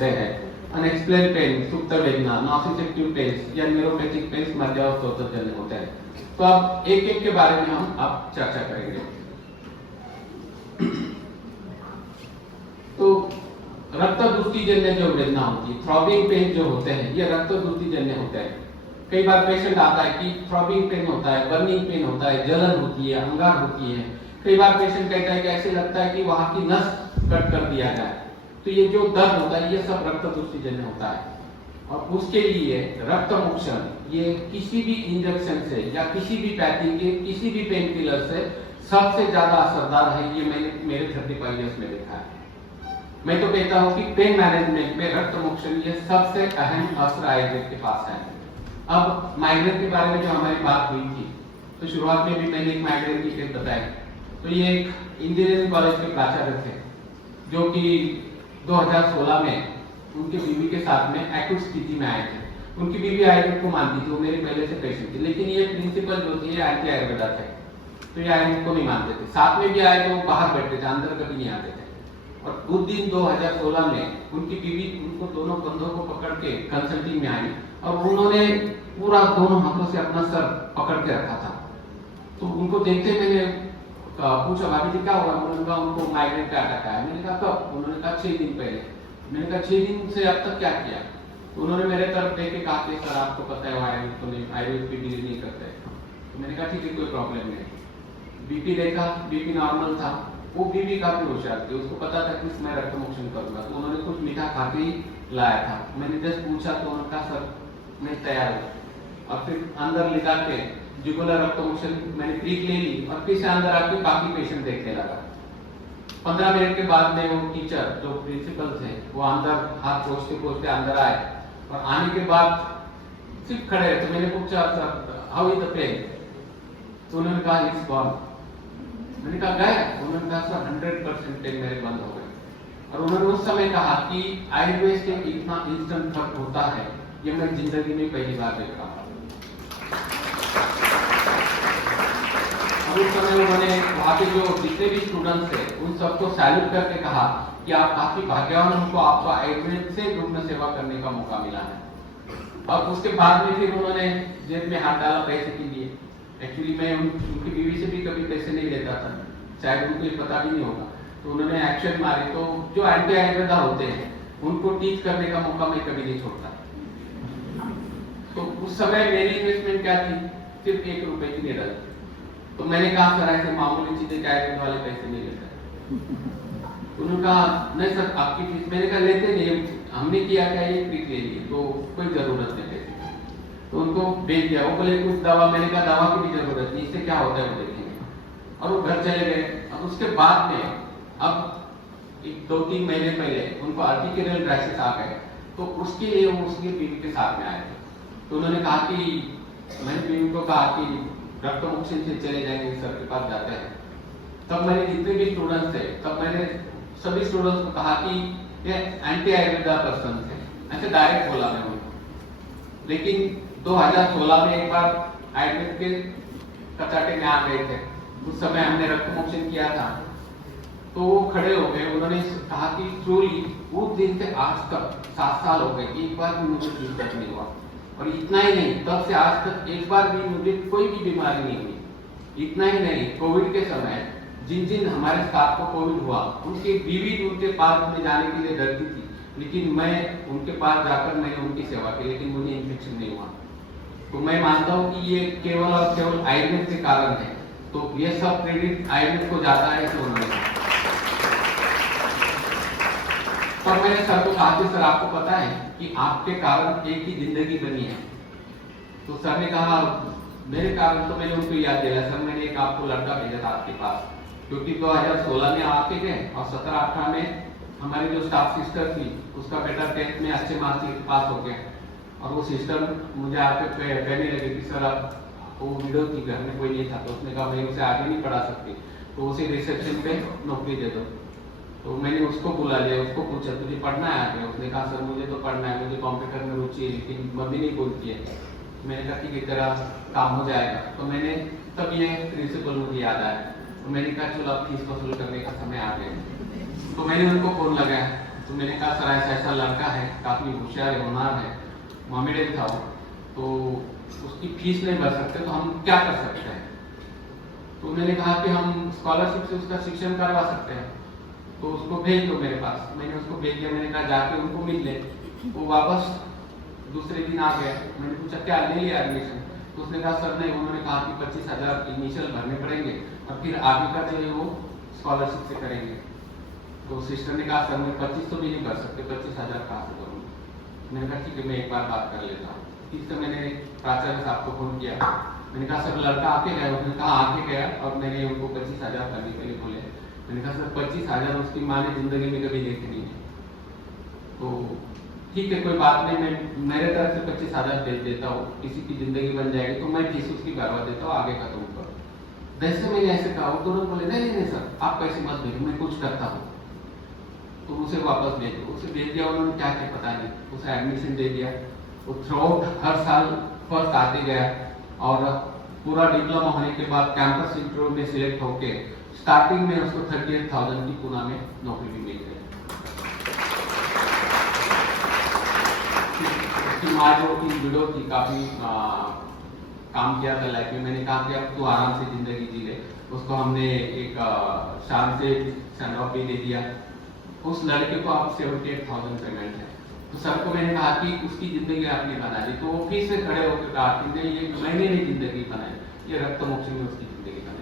होते हैं, unexplained pen, सुप्त वेदना, नॉसिसेप्टिव पेन या न्यूरोपैथिक पेन मध्यावस्तोत्सर्जन्य होते हैं। तो अब एक एक के बारे में हम अब चर्चा करेंगे। तो रक्त दुष्टिजन्य जो वेदना होती है, थ्रॉबिंग पेन जो होते हैं, ये रक्त दुष्टिजन्य होते हैं। कई बार पेशेंट आता है कि थ्रॉबिंग पेन होता है, बर्निंग पेन होता है, जलन होती है, अंगार होती है। कई बार पेशेंट कहता है कि ऐसे लगता है कि वहां की नस कट कर दिया जाए। तो ये जो दर्द होता है ये सब रक्त दुष्टिजन्य होता है। और उसके लिए रक्त मोक्षण ये किसी भी इंजेक्शन से या किसी भी पैथिंग के किसी भी पेन किलर से सबसे ज्यादा असरदार है। ये मैंने मेरे 35 इयर्स में देखा है। मैं तो कहता हूं कि पेन मैनेजमेंट में रक्त मोक्षण ये सबसे अहम अस्त्र आयुर्वेद के पास है। अब माइग्रेन के बारे में जो हमारी बात हुई थी, तो शुरुआत में भी मैंने एक माइग्रेन की केस बताई। तो ये एक इंजीनियरिंग कॉलेज के प्राचार्य थे जो कि 2016 में उनके बीवी के साथ में एक्यूट स्थिति में आए थे। उनकी बीवी आयुर्वेद को मानती थी, वो मेरे पहले से पेशेंट थी, लेकिन ये प्रिंसिपल जो थे एंटी आयुर्वेदा थे, तो ये आयुर्वेद को नहीं मानते थे। साथ में भी आए तो वो बाहर बैठते थे, अंदर कभी नहीं आते थे। और उस दिन 2016 में उनकी बीवी उनको दोनों कंधों को पकड़ के कंसल्टिंग में आई और उन्होंने पूरा दोनों हाथों से अपना सर पकड़ के रखा था। तो उनको देखते मैंने पूछा, भाभी जी क्या हुआ? उन्होंने कहा उनको माइग्रेन का अटैक आया। मैंने कहा कब? उन्होंने कहा 6 दिन पहले। मैंने कहा 6 दिन से अब तक क्या किया? तो उन्होंने मेरे तरफ देख के कहा कि सर आपको पता है आयुर्वेद को नहीं, आयुर्वेद की डील नहीं करते। तो मैंने कहा ठीक है, कोई प्रॉब्लम नहीं। बीपी देखा, बीपी नॉर्मल था। वो बीबी काफी होशियार थी, उसको पता था कि मैं रक्त मोक्षण करूंगा। तो उन्होंने कुछ मीठा खा के ही लाया था। मैंने जस्ट पूछा तो उन्होंने कहा सर मैं तैयार हूँ। और फिर अंदर लिटा के जुगुलर रक्त मोक्षण मैंने ट्रीट ले ली और फिर से अंदर आके बाकी पेशेंट देखने लगा। 15 मिनट के बाद में वो टीचर जो प्रिंसिपल थे वो अंदर हाथ पोछते पोछते अंदर आए और आने के बाद सिर्फ खड़े रहे। तो मैंने पूछा sir how is the pen? तो उन्होंने कहा इट्स गॉन। मैंने कहा गया? उन्होंने कहा सर 100% पेन मेरे बंद हो गए। और उन्होंने उस समय कहा कि आयुर्वेद से इतना इंस्टेंट फर्क होता है ये मैं जिंदगी में पहली बार देख रहा हूँ। उस समय उन्होंने वहाँ के जो जितने भी स्टूडेंट्स थे उन सबको सैल्यूट करके कहा कि आप काफी भाग्यवान, उनको आपको आयुर्वेद से रुग्ण सेवा करने का मौका मिला है। और उसके बाद में फिर उन्होंने जेब में हाथ डाला पैसे के लिए। एक्चुअली मैं उनकी बीवी से भी कभी पैसे नहीं लेता था, शायद उनको ये पता भी नहीं होगा। तो उन्होंने एक्शन मारे। तो जो एंटी आयुर्वेदा होते हैं उनको टीच करने का मौका मैं कभी नहीं छोड़ता। तो उस समय मेरी इन्वेस्टमेंट क्या थी? सिर्फ 1 रुपए की निडल। तो मैंने कहा सर ऐसे मामूली चीजें आयुर्वेद वाले पैसे नहीं लेते। उन्होंने कहा नहीं सर आपकी फीस। मैंने कहा लेते नहीं, हमने किया क्या ये ट्रीट ले ली, तो कोई जरूरत नहीं पैसे। तो उनको भेज दिया। वो बोले कुछ दवा। मैंने कहा दवा की भी जरूरत नहीं, इससे क्या होता है वो देखेंगे। और वो घर चले गए। अब उसके बाद में अब 2-3 महीने पहले उनको आर्टिकुलर क्रैशेस आ गए। तो उसके लिए वो उसकी बीवी के साथ में आए थे। तो उन्होंने कहा कि मैंने बीवी को कहा कि रक्त मोक्षण से चले जाएंगे, सर के पास जाते हैं। तब मैंने जितने भी स्टूडेंट्स थे तब मैंने सभी स्टूडेंट्स को कहा कि ये एंटी आयुर्वेदा पर्सन थे, ऐसे डायरेक्ट बोला मैं उनको। लेकिन 2016 में एक बार आयुर्वेद के कचाटे में आ गए थे। उस समय हमने रक्त मोक्षण किया था। तो वो खड़े हो गए। उन्होंने कहा कि ट्रूली उस दिन से आज तक 7 साल हो गए, एक बार भी मुझे डिस्टर्ब नहीं हुआ। और इतना ही नहीं, तब से आज तक एक बार भी मुझे कोई भी बीमारी नहीं हुई। इतना ही नहीं, कोविड के समय जिन जिन हमारे स्टाफ को कोविड हुआ उनकी बीवी उनके पास में जाने के लिए डरती थी, लेकिन मैं उनके पास जाकर मैंने उनकी सेवा की, लेकिन मुझे इन्फेक्शन नहीं हुआ। तो मैं मानता हूँ कि ये केवल और केवल आयुर्वेद के कारण है। तो ये सब क्रेडिट आयुर्वेद को जाता है। तो उन्होंने तब मैंने सर को कहा कि सर आपको पता है कि आपके कारण एक ही जिंदगी बनी है। तो सर ने कहा मेरे कारण? तो मैंने उनको याद दिलाया सर मैंने एक आपको लड़का भेजा था आपके पास, क्योंकि 2016 में आके गए और 17-18 में हमारी जो स्टाफ सिस्टर थी उसका बेटा 10th में अच्छे मार्क्स से पास हो गया। और वो सिस्टर मुझे आके कहने लगी कि सर आप, वो विडो थी, घर में कोई नहीं था। तो उसने कहा मैं उसे आगे नहीं पढ़ा सकती, तो उसे रिसेप्शन पे नौकरी दे दो। तो मैंने उसको बुला लिया, उसको पूछा तुझे पढ़ना है आगे? उसने कहा सर मुझे तो पढ़ना है, मुझे कंप्यूटर में रुचि है, लेकिन मम्मी नहीं बोलती है। मैंने कहा ठीक है तेरा काम हो जाएगा। तो मैंने तब ये प्रिंसिपल मुझे याद आया। तो मैंने कहा चलो अब फीस वसूल करने का समय आ गया। तो मैंने उनको फोन लगाया, तो मैंने कहा सर ऐसा ऐसा लड़का है, काफ़ी होशियार है, होनहार है, मॉमेडियन था वो, तो उसकी फीस नहीं भर सकते, तो हम क्या कर सकते हैं। तो मैंने कहा कि हम स्कॉलरशिप से उसका शिक्षण करवा सकते हैं, तो उसको भेज दो मेरे पास। मैंने उसको भेज दिया, मैंने कहा जाके उनको मिल ले। वो वापस दूसरे दिन आ गया। मैंने पूछा क्या ले लिया एडमिशन, तो उसने कहा सर नहीं, उन्होंने कहा कि 25,000 इनिशियल भरने पड़ेंगे और फिर आगे का जो है वो स्कॉलरशिप से करेंगे। तो सिस्टर ने कहा सर मैं 25 तो भी नहीं भर सकते, 25,000 कहाँ से करूँगा। मैंने कहा ठीक है मैं एक बार बात कर लेता हूँ। इससे मैंने प्राचार्य साहब को फोन किया, मैंने कहा सर लड़का आके गया, उसने कहा आके गया और मैंने उनको 25,000 करने के लिए बोले। मैंने कहा सर 25,000 उसकी माँ ने जिंदगी में कभी देखे नहीं है, तो ठीक है कोई बात नहीं, मैं मेरे तरफ से 25,000 भेज देता हूँ, किसी की जिंदगी बन जाएगी तो मैं फीस उसकी भरवा देता हूँ, आगे का तुम करो। वैसे मैंने ऐसे कहा, वो तुरंत बोले नहीं सर आप पैसे मत भेजो, मैं कुछ करता हूँ, तो उसे वापस भेजो। उसे भेज दिया, उन्होंने क्या क्या पता नहीं, उसे एडमिशन दे दिया। वो थ्रूआउट हर साल फर्स्ट आते गया और पूरा डिप्लोमा होने के बाद कैंपस इंटरव्यू में सिलेक्ट होके स्टार्टिंग में उसको 38,000 की पुणे में नौकरी भी मिल गई। उसकी माँ जो की विडो थी, काफी काम किया था लाइफ में। मैंने कहा कि अब तू आराम से जिंदगी जी ले। उसको हमने एक शाम से सेंड ऑफ भी दे दिया। उस लड़के को अब 78,000 पेमेंट है। तो सर को मैंने कहा कि उसकी जिंदगी आपने बना दी, तो वो फिर से खड़े होकर कहा कि नहीं ये मैंने नहीं जिंदगी बनाई, ये रक्त मोक्ष में उसकी जिंदगी बनाई।